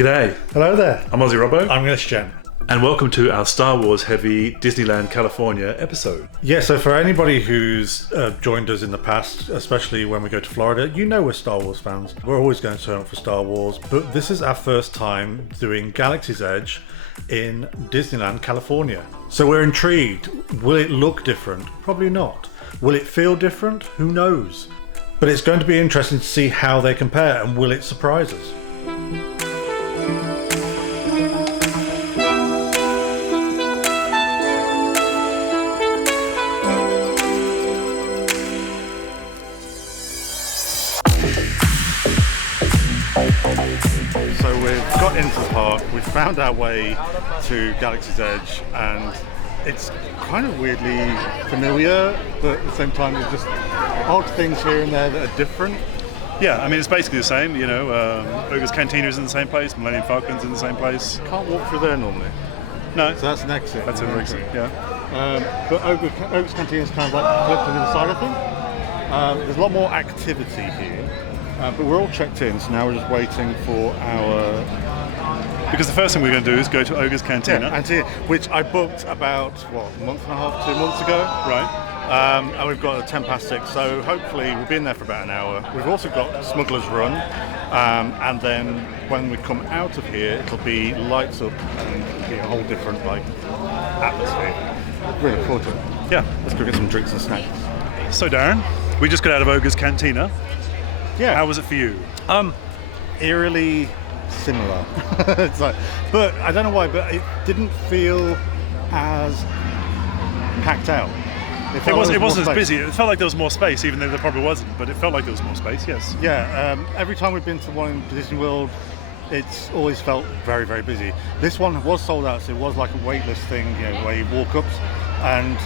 G'day, Hello there. I'm Aussie Robbo, I'm Jen. and welcome to our Star Wars heavy Disneyland California episode. Yeah, so for anybody who's joined us in the past, especially when we go to Florida, you know we're Star Wars fans. We're always going to turn up for Star Wars, but this is our first time doing Galaxy's Edge in Disneyland California. So we're intrigued. Will it look different? Probably not. Will it feel different? Who knows? But it's going to be interesting to see how they compare, and will it surprise us? So we've got into the park, we've found our way to Galaxy's Edge, and it's kind of weirdly familiar, but at the same time there's just odd things here and there that are different. Yeah, I mean, it's basically the same, you know, Ogre's Cantina is in the same place, Millennium Falcon's in the same place. Can't walk through there normally. No. So that's an exit. That's an exit, yeah. But Ogre's Cantina is kind of like flipped to the other side, I think. There's a lot more activity here. But we're all checked in, so now we're just waiting for our... Because the first thing we're going to do is go to Ogre's Cantina. Cantina, which I booked about, a month and a half, 2 months ago. Right. And we've got a 10 past 6, so hopefully we'll be in there for about an hour. We've also got Smuggler's Run, and then when we come out of here, it'll be lights up and it'll be a whole different atmosphere. Really look forward to it. Yeah. Let's go get some drinks and snacks. So Darren, we just got out of Ogre's Cantina. Yeah. How was it for you? Eerily similar. But I don't know why, but it didn't feel as packed out. It wasn't as busy. It felt like there was more space, even though there probably wasn't. But it felt like there was more space. Yes. Yeah. Every time we've been to one in Disney World, it's always felt very, very busy. This one was sold out, so it was like a waitlist thing, where you walk up, and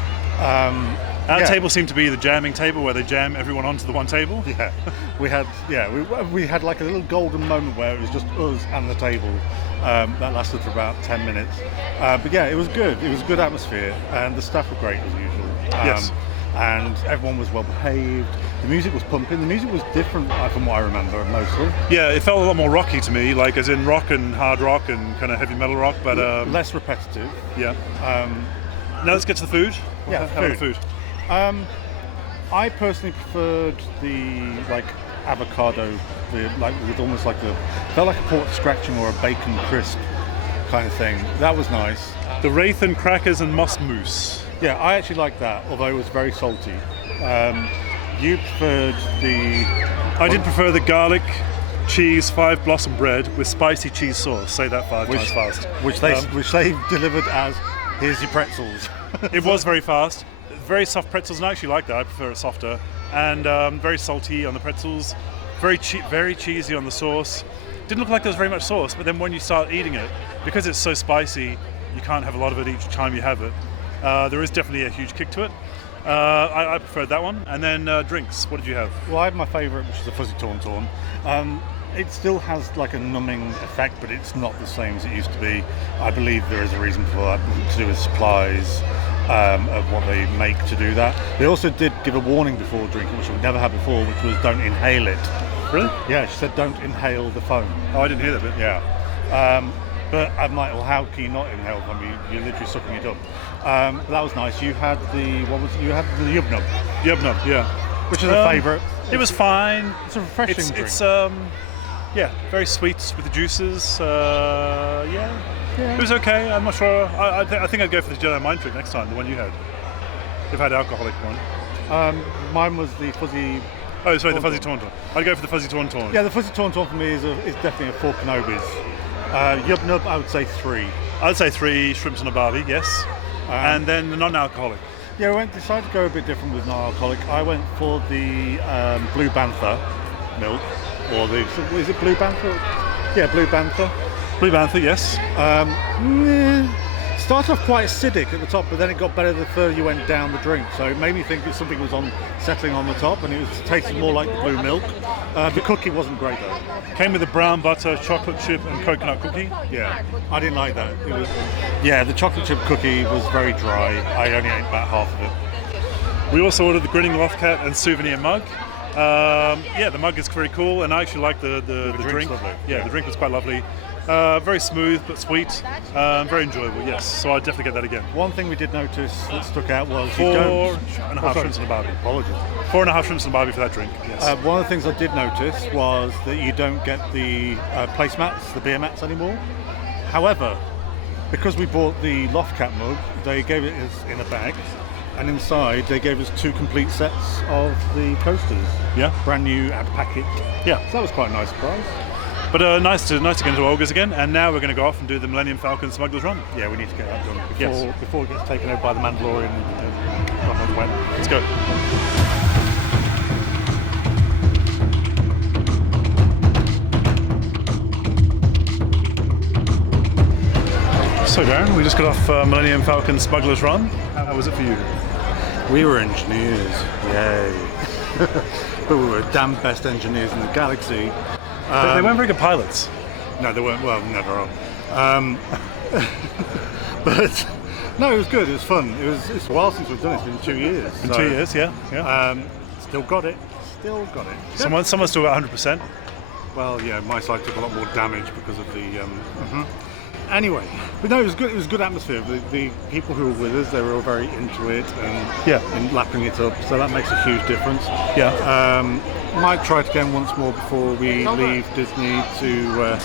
our table seemed to be the jamming table, where they jam everyone onto the one table. Yeah, we had like a little golden moment where it was just us and the table. That lasted for about 10 minutes. But yeah, it was good. It was a good atmosphere, and the staff were great as usual. Yes. And everyone was well behaved. The music was pumping. The music was different from what I remember mostly. Yeah, it felt a lot more rocky to me, like as in rock and hard rock and kind of heavy metal rock, but less repetitive. Yeah. Now let's get to the food. Yeah, How about the food? I personally preferred the avocado, with almost like felt like a pork scratching or a bacon crisp kind of thing. That was nice. The Wraith and crackers and moss mousse. Yeah, I actually liked that, although it was very salty. You preferred the... I did prefer the garlic cheese 5 blossom bread with spicy cheese sauce. Say that 5 times fast. Which they delivered as, here's your pretzels. It was very fast. Very soft pretzels, and I actually like that. I prefer it softer. And very salty on the pretzels. Very cheesy on the sauce. Didn't look like there was very much sauce, but then when you start eating it, because it's so spicy, you can't have a lot of it each time you have it. There is definitely a huge kick to it. I preferred that one. And then drinks. What did you have? Well, I had my favourite, which is the Fuzzy Tauntaun. It still has like a numbing effect, but it's not the same as it used to be. I believe there is a reason for that, to do with supplies of what they make to do that. They also did give a warning before drinking, which we've never had before, which was don't inhale it. Really? Yeah, she said don't inhale the foam. Oh, I didn't hear that bit. Yeah. But I'm like, well, how can you not inhale foam? You're literally sucking it up. But that was nice. You had the You had the Yub Nub. Yub Nub, yeah. Which is a favourite. It was fine. It's a refreshing drink. It's very sweet with the juices. It was okay. I'm not sure. I think I'd go for the Jedi Mind Trick next time, the one you had. You've had alcoholic one. Mine was the Fuzzy... Oh, sorry, the Fuzzy Tauntaun. I'd go for the Fuzzy Tauntaun. Yeah, the Fuzzy Tauntaun for me is definitely a 4 Kenobis. Yub Nub, I would say 3. I'd say 3 shrimps on a barbie, yes. And then the non-alcoholic. Yeah, we decided to go a bit different with non-alcoholic. I went for the Blue Bantha milk, is it Blue Bantha? Yeah, Blue Bantha. Blue Bantha, yes. Started off quite acidic at the top, but then it got better the further you went down the drink. So it made me think that something was settling on the top, and it was tasting more like the blue milk. The cookie wasn't great though. Came with a brown butter, chocolate chip, and coconut cookie. Yeah, I didn't like that. The chocolate chip cookie was very dry. I only ate about half of it. We also ordered the Grinning Lothcat and souvenir mug. The mug is very cool, and I actually like the drink. Lovely. Yeah, the drink was quite lovely. Very smooth but sweet. Very enjoyable, yes. So I'd definitely get that again. One thing we did notice that stuck out was you Four don't... and a half shrimps and a barbie. Apologies. 4.5 shrimps and a barbie for that drink, yes. One of the things I did notice was that you don't get the placemats, the beer mats anymore. However, because we bought the Loft Cap mug, they gave it us in a bag, and inside they gave us 2 complete sets of the coasters. Yeah. Brand new and packet. Yeah. So that was quite a nice surprise. But nice to get into Olga's again, and now we're going to go off and do the Millennium Falcon Smuggler's Run. Yeah, we need to get that done Yes. before it gets taken over by the Mandalorian and God knows when. Let's go. So Darren, we just got off Millennium Falcon Smuggler's Run. How was it for you? We were engineers, yay. But we were damn best engineers in the galaxy. They weren't very good pilots. No, they weren't. Well, never on. But no, it was good. It was fun. It's a while since we've done it. It's been 2 years. In 2 years, yeah. Still got it. Still got it. Someone's still at 100%. Well, yeah, my side took a lot more damage because of the. Anyway, but no, it was good. It was a good atmosphere. The people who were with us, they were all very into it and lapping it up. So that makes a huge difference. Yeah. Might try it again once more before we leave Disney to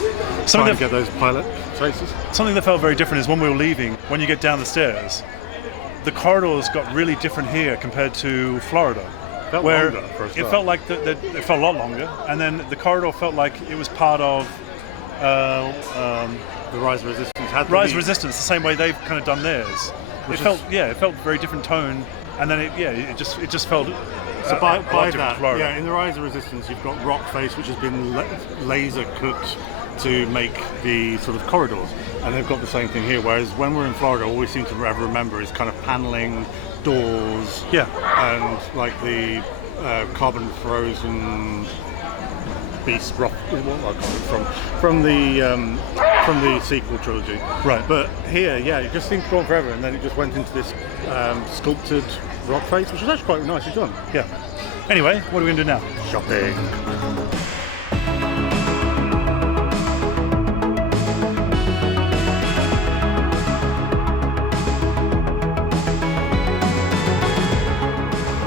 try and get those pilot traces. Something that felt very different is when we were leaving, when you get down the stairs, the corridors got really different here compared to Florida. Felt where longer for a it start. felt like it felt a lot longer, and then the corridor felt like it was part of The Rise of Resistance had Rise of Resistance, the same way they've kind of done theirs. It felt very different tone, and then it just felt. So a by lot different that, to Florida. yeah, in the Rise of Resistance, you've got rock face, which has been laser cooked to make the sort of corridors, and they've got the same thing here. Whereas when we're in Florida, all we seem to ever remember is kind of paneling, doors, and like the carbon frozen beast rock, what I call it, from the sequel trilogy. Right. But here, it just seemed to go on forever, and then it just went into this sculpted rock face, which was actually quite nicely done. Yeah. Anyway, what are we going to do now? Shopping.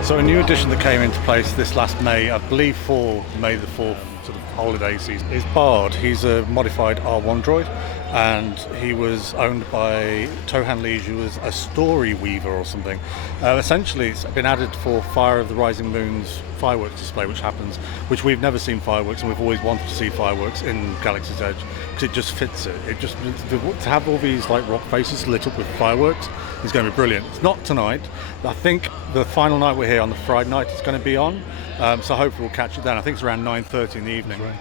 So a new addition that came into place this last May, I believe for May the 4th sort of holiday season, is Bard. He's a modified R1 droid, and he was owned by Tohan Lee, who was a story weaver or something. Essentially, it's been added for Fire of the Rising Moon's fireworks display, which we've never seen fireworks, and we've always wanted to see fireworks in Galaxy's Edge, because it just fits it. It just, to have all these like rock faces lit up with fireworks is going to be brilliant. It's not tonight. I think the final night we're here on the Friday night it's going to be on, so hopefully we'll catch it then. I think it's around 9:30 in the evening. Right.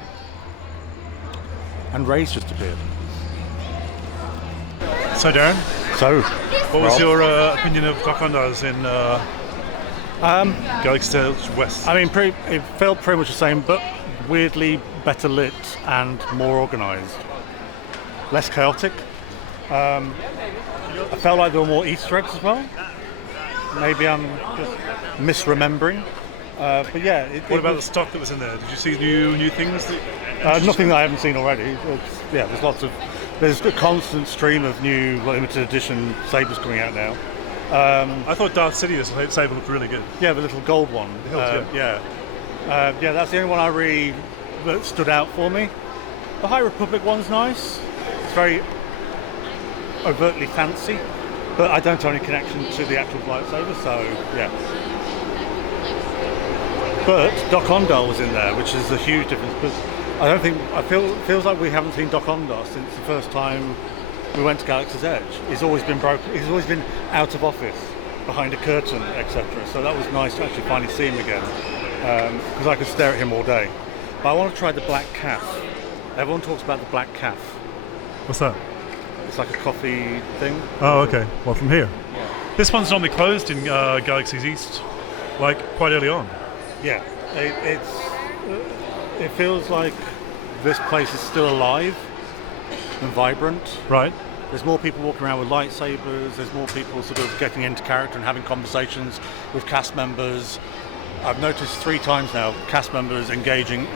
And Ray's just appeared. So Darren, what was Rob? your opinion of Doc Ondar's in Galaxy's Edge West? I mean, it felt pretty much the same, but weirdly better lit and more organised. Less chaotic. I felt like there were more Easter eggs as well. Maybe I'm just misremembering. But yeah. What about the stock that was in there? Did you see new things? Nothing that I haven't seen already. There's a constant stream of new limited edition sabers coming out now. I thought Darth Sidious's saber looked really good. Yeah, the little gold one. That's the only one that stood out for me. The High Republic one's nice. It's very overtly fancy, but I don't have any connection to the actual lightsaber, so yeah. But Doc Ondar was in there, which is a huge difference, because it feels like we haven't seen Doc Ondar since the first time we went to Galaxy's Edge. He's always been broken. He's always been out of office, behind a curtain, etc. So that was nice to actually finally see him again, because I could stare at him all day. But I want to try the black calf. Everyone talks about the black calf. What's that? It's like a coffee thing. Oh, okay. Well, from here. Yeah. This one's normally closed in Galaxy's East, like quite early on. Yeah, it feels like this place is still alive and vibrant. Right. There's more people walking around with lightsabers. There's more people sort of getting into character and having conversations with cast members. I've noticed 3 times now cast members engaging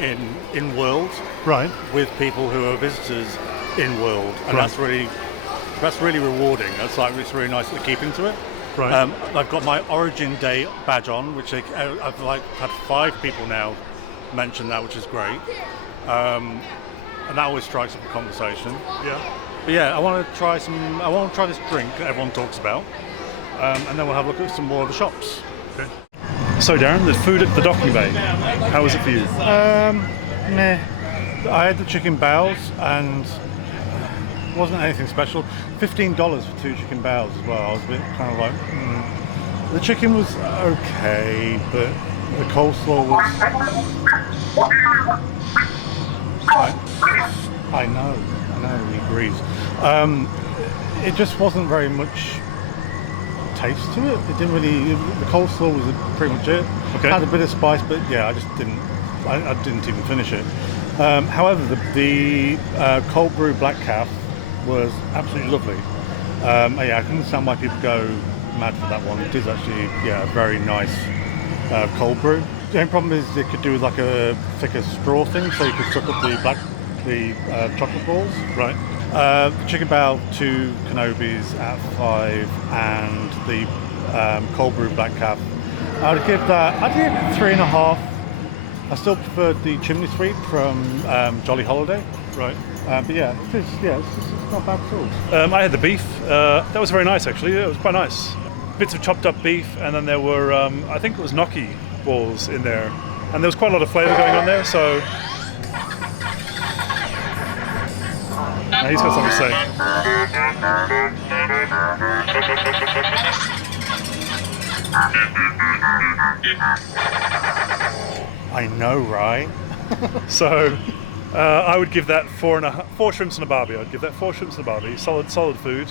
in world Right. with people who are visitors, in world, and Right. that's really rewarding. It's really nice to keep into it. Right. I've got my Origin Day badge on, which I've had 5 people now mention that, which is great. And that always strikes up a conversation. Yeah. But yeah, I want to try this drink that everyone talks about, and then we'll have a look at some more of the shops. Okay. So Darren, the food at the docking bay, how was it for you? Meh. I had the chicken bows, and it wasn't anything special. $15 for 2 chicken bows as well. I was a bit kind of like, The chicken was okay, but the coleslaw was. I know, he agrees. It just wasn't very much taste to it. It didn't really. The coleslaw was pretty much it. Okay. Had a bit of spice, but yeah, I just didn't. I didn't even finish it. However, the cold brew black calf was absolutely lovely. I can understand why people go mad for that one. It is actually a very nice cold brew. The only problem is it could do with like a thicker straw thing, so you could suck up the chocolate balls. Right. Chicken bao, 2 Kenobis at 5, and the cold brew black calf. I'd give it 3.5. I still preferred the chimney sweep from Jolly Holiday. Right. But yeah, it's not bad at all. I had the beef. That was very nice, actually. It was quite nice. Bits of chopped up beef, and then there were, I think it was gnocchi balls in there, and there was quite a lot of flavour going on there. So now he's got something to say. I know, right? So I would give that 4 shrimps and a barbie. I'd give that 4 shrimps and a barbie. Solid food.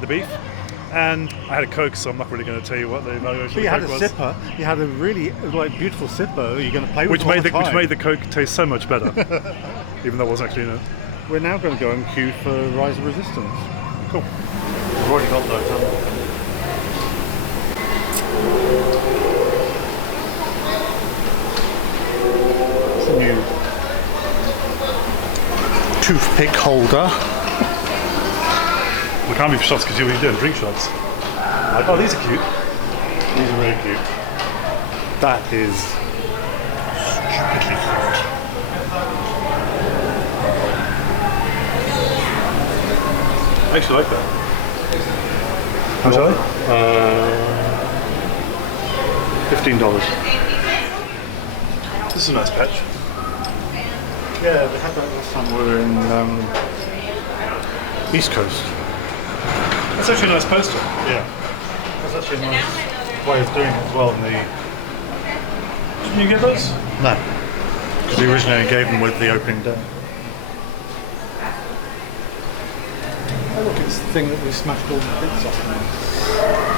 The beef. And I had a Coke, so I'm not really going to tell you what the evaluation But you of had the a Coke was. sipper. You had a really beautiful sipper. You're going to play with Which all the time. which made the Coke taste so much better. Even though it wasn't actually in it. We're now going to go and queue for Rise of Resistance. Cool. We've already got those, haven't we? It's a new toothpick holder. We can't be for shots because you'll be doing drink shots. Oh, these are cute. These are really cute. That is stupidly cute. I actually like that. How much are they? $15. This is a nice patch. Yeah, they had that last time we were in East Coast. That's actually a nice poster. Yeah. That's actually a nice way of doing it as well. Didn't you get those? No. Because we originally gave them with the opening day. Oh look, it's the thing that we smashed all the bits off now.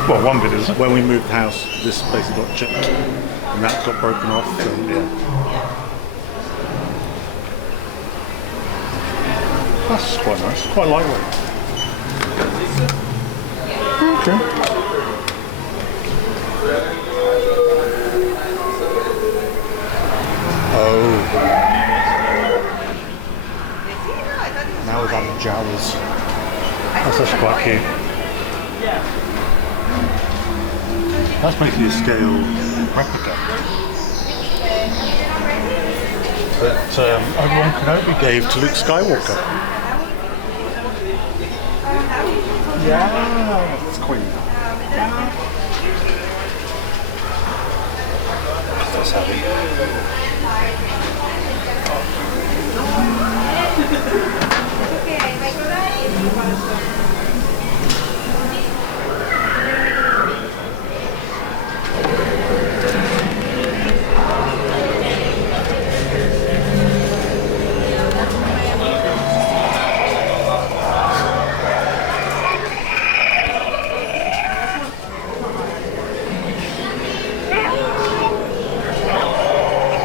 Well, one bit is it? When we moved house, this basically got chipped and that got broken off, so yeah. That's quite nice, quite lightweight. Okay. Oh. Now we've got jowls. That's actually quite cute. That's basically a scale replica that Obi-Wan Kenobi gave to Luke Skywalker. Yeah, that's queen. That's heavy.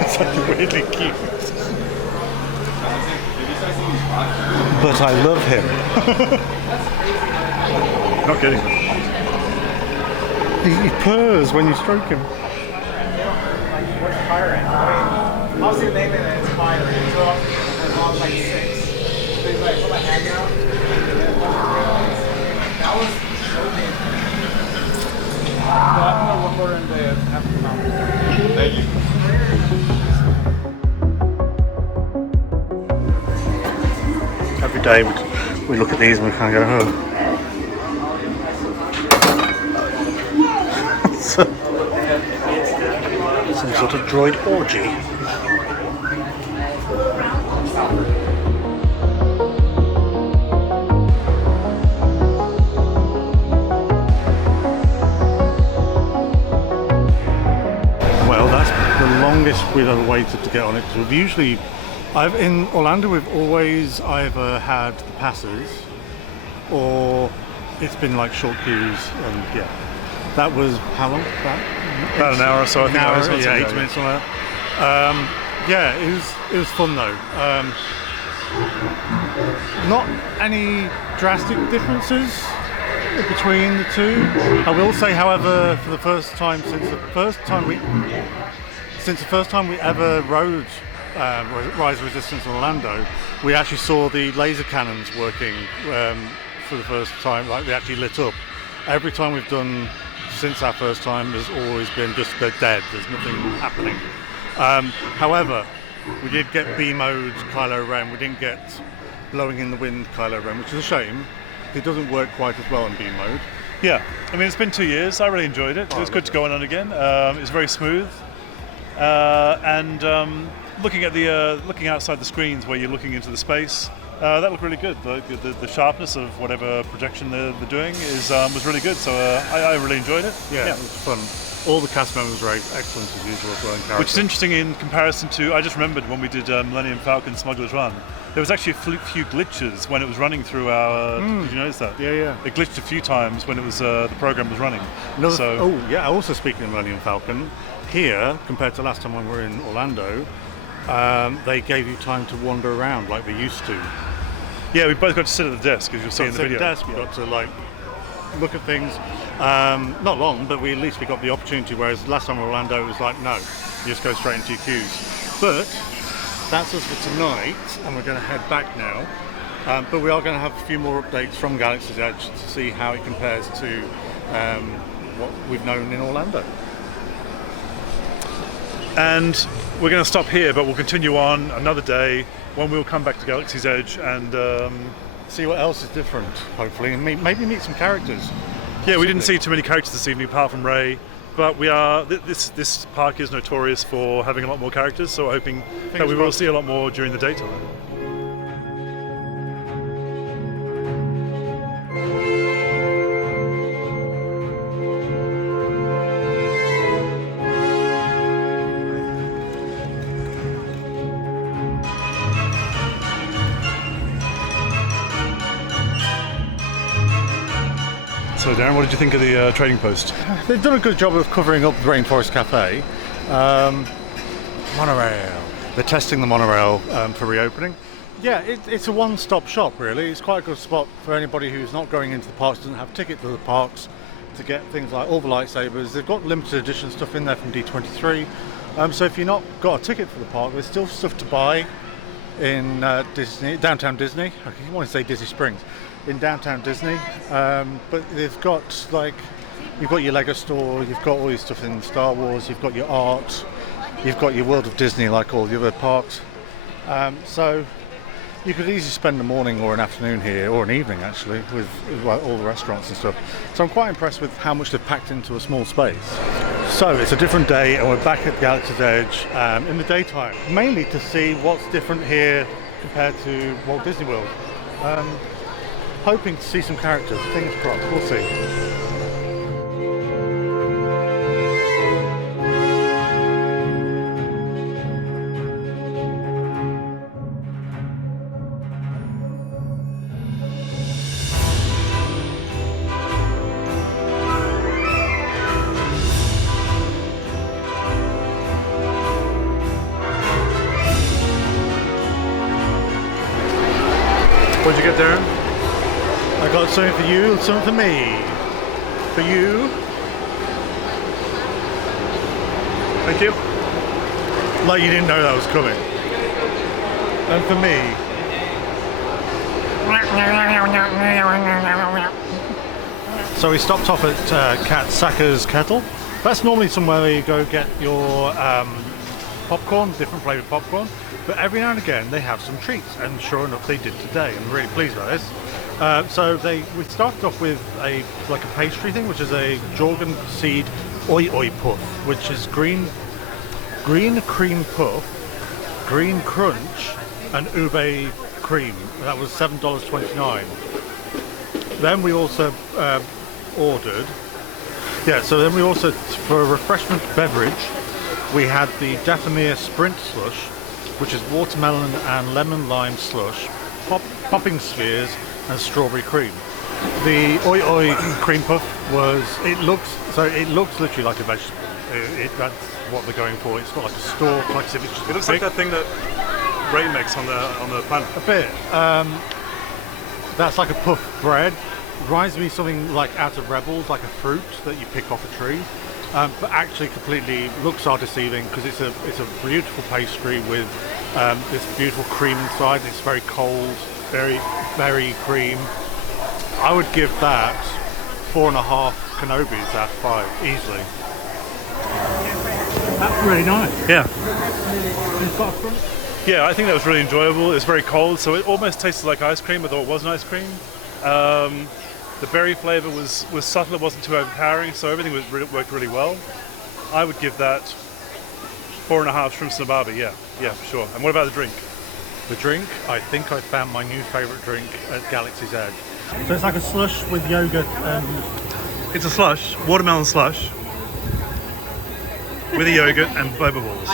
It's like weirdly cute. But I love him. Not getting them. He purrs when you stroke him. What's pirate? Obviously the name of it is pirate. So as long as like 6. Thank you. Every day we look at these and we kind of go, oh. Some sort of droid orgy. Well, that's the longest we've ever waited to get on it. Because we've usually, in Orlando, we've always either had the passes or it's been like short queues, and yeah. That was how long? About an hour or so. I think an hour, it was, yeah, 8 minutes on that. Yeah, it was fun though. Not any drastic differences between the two. I will say, however, for the first time since the first time we ever rode Rise of Resistance in Orlando, we actually saw the laser cannons working for the first time. Like, they actually lit up. Every time we've done since our first time, there's always been just they're dead. There's nothing happening. However, we did get B mode Kylo Ren. We didn't get blowing in the wind Kylo Ren, which is a shame. It doesn't work quite as well in B mode. Yeah, I mean, it's been 2 years. I really enjoyed it. It was good to go on again. It was very smooth, and looking outside the screens where you're looking into the space. That looked really good. The sharpness of whatever projection they're doing was really good. So I really enjoyed it. Yeah, it was fun. All the cast members were excellent as usual as well in character. Which is interesting in comparison to, I just remembered when we did Millennium Falcon Smuggler's Run, there was actually a few glitches when it was running through our... Did you notice that? Yeah. It glitched a few times when it was the program was running. Also speaking of Millennium Falcon, here, compared to last time when we were in Orlando, they gave you time to wander around like they used to. Yeah, we both got to sit at the desk, as you'll see in the video. We got to look at things. Not long, but at least we got the opportunity, whereas last time in Orlando it was like, no, you just go straight into your queues. But that's us for tonight, and we're going to head back now. But we are going to have a few more updates from Galaxy's Edge to see how it compares to what we've known in Orlando. And we're going to stop here, but we'll continue on another day when we'll come back to Galaxy's Edge and see what else is different, hopefully, and maybe meet some characters. Yeah, we didn't see too many characters this evening apart from Rey, but we are this park is notorious for having a lot more characters, so we're hoping that we will see a lot more during the daytime. So Darren, what did you think of the trading post? They've done a good job of covering up the Rainforest Cafe. Monorail. They're testing the monorail for reopening. Yeah, it's a one-stop shop really. It's quite a good spot for anybody who's not going into the parks, doesn't have a ticket to the parks, to get things like all the lightsabers. They've got limited edition stuff in there from D23. So if you've not got a ticket for the park, there's still stuff to buy in downtown Disney. I want to say Disney Springs. In downtown Disney, but they've got you've got your Lego store, you've got all your stuff in Star Wars, you've got your art, you've got your World of Disney like all the other parks. So you could easily spend a morning or an afternoon here, or an evening actually, with all the restaurants and stuff. So I'm quite impressed with how much they've packed into a small space. So it's a different day and we're back at Galaxy's Edge in the daytime, mainly to see what's different here compared to Walt Disney World. Hoping to see some characters, fingers crossed, we'll see. What'd you get, Darren? I got something for you and something for me. For you. Thank you. Like you didn't know that was coming. And for me. So we stopped off at Cat Sacker's Kettle. That's normally somewhere where you go get your popcorn, different flavoured popcorn. But every now and again they have some treats, and sure enough they did today. I'm really pleased about this. We started off with a pastry thing, which is a Jorgen seed oi oi puff, which is green cream puff, green crunch, and ube cream. That was $7.29. Then we also ordered. Yeah, so then we also, for a refreshment beverage, we had the Dathomir Sprint slush, which is watermelon and lemon lime slush, popping spheres, and strawberry cream. The oi oi cream puff it looks literally like a vegetable. That's what they're going for. It's got like a stalk, like as if it's just It looks like that thing that Ray makes on the planet. a bit. That's like a puff bread. Reminds me of something like out of Rebels, like a fruit that you pick off a tree. But actually completely looks are deceiving because it's a beautiful pastry with this beautiful cream inside. It's very cold, very, very cream. I would give that 4.5 Kenobis out of 5, easily. That's really nice. Yeah. Yeah, I think that was really enjoyable. It was very cold, so it almost tasted like ice cream. I thought it wasn't ice cream. The berry flavour was subtle, it wasn't too overpowering, so everything worked really well. I would give that 4.5 shrimps and a barbie, yeah, for sure. And what about the drink? The drink, I think I found my new favourite drink at Galaxy's Edge. So it's like a slush with yogurt and... It's a slush, watermelon slush, with a yogurt and boba balls.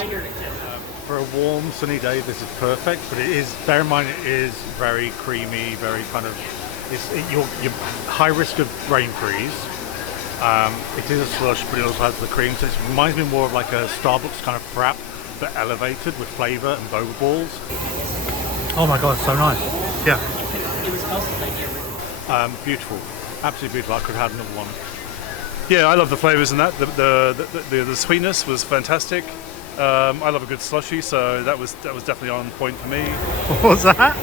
For a warm, sunny day, this is perfect, but bear in mind, it is very creamy, very kind of... You're high risk of brain freeze. It is a slush, but it also has the cream, so it reminds me more of like a Starbucks kind of frap, but elevated with flavour and boba balls. Oh my god, it's so nice. Yeah. Beautiful, absolutely beautiful. I could have another one. Yeah, I love the flavours in that. The sweetness was fantastic. I love a good slushy, so that was definitely on point for me. What was that?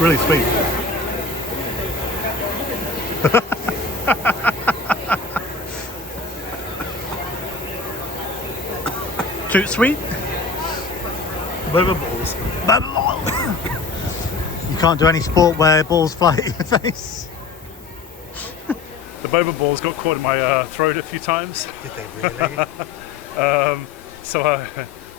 Really sweet. Too sweet? Boba balls. You can't do any sport where balls fly at your face. The boba balls got caught in my throat a few times. Did they really? So I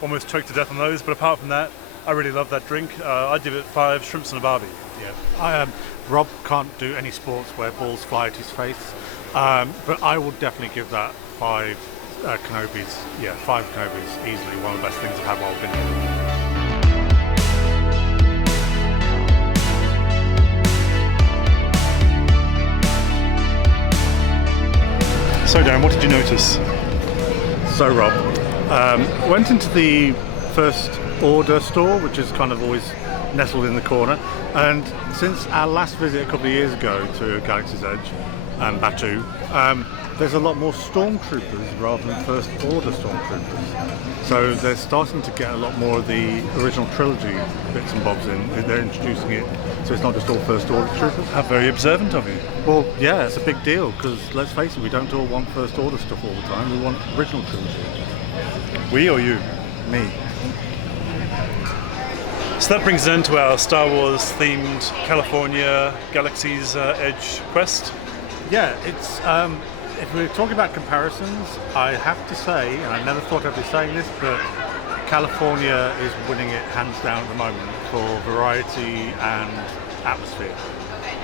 almost choked to death on those, but apart from that, I really love that drink. I'd give it 5 shrimps and a barbie. Yeah. Rob can't do any sports where balls fly at his face, but I would definitely give that 5 Kenobis. Yeah, 5 Kenobis, easily one of the best things I've had while I've been here. So Dan, what did you notice? So Rob, went into the first order store, which is kind of always nestled in the corner, and since our last visit a couple of years ago to Galaxy's Edge and Batuu, there's a lot more stormtroopers rather than first order stormtroopers. So they're starting to get a lot more of the original trilogy bits and bobs in. They're introducing it, so it's not just all first order troopers. How very observant of you. Well, yeah, it's a big deal because let's face it, we don't all want first order stuff all the time. We want original trilogy. We or you? Me. So that brings us into our Star Wars themed California Galaxy's Edge quest. Yeah, it's if we're talking about comparisons, I have to say, and I never thought I'd be saying this, but California is winning it hands down at the moment for variety and atmosphere.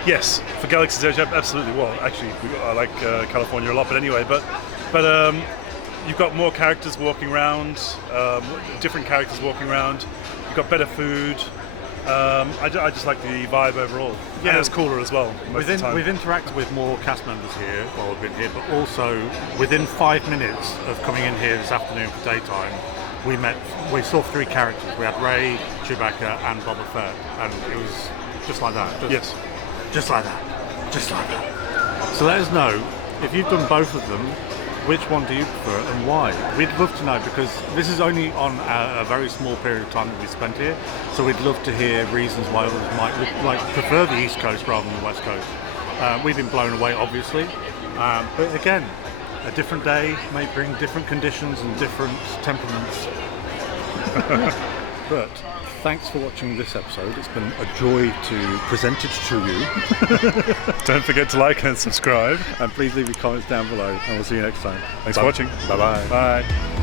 Yes, for Galaxy's Edge, absolutely. Well, actually, I like California a lot, but anyway, but you've got more characters walking around, different characters walking around. You've got better food. I just like the vibe overall. Yeah, and it's cooler as well. We've interacted with more cast members here while we've been here, but also within 5 minutes of coming in here this afternoon for daytime, we saw 3 characters. We had Rey, Chewbacca, and Boba Fett, and it was just like that. Just like that. So let us know if you've done both of them. which one do you prefer and why? We'd love to know, because this is only on a very small period of time that we spent here, so we'd love to hear reasons why others might prefer the East Coast rather than the West Coast. We've been blown away, obviously, but again, a different day may bring different conditions and different temperaments. But thanks for watching this episode. It's been a joy to present it to you. Don't forget to like and subscribe. And please leave your comments down below, and we'll see you next time. Thanks for watching. Bye-bye. Bye.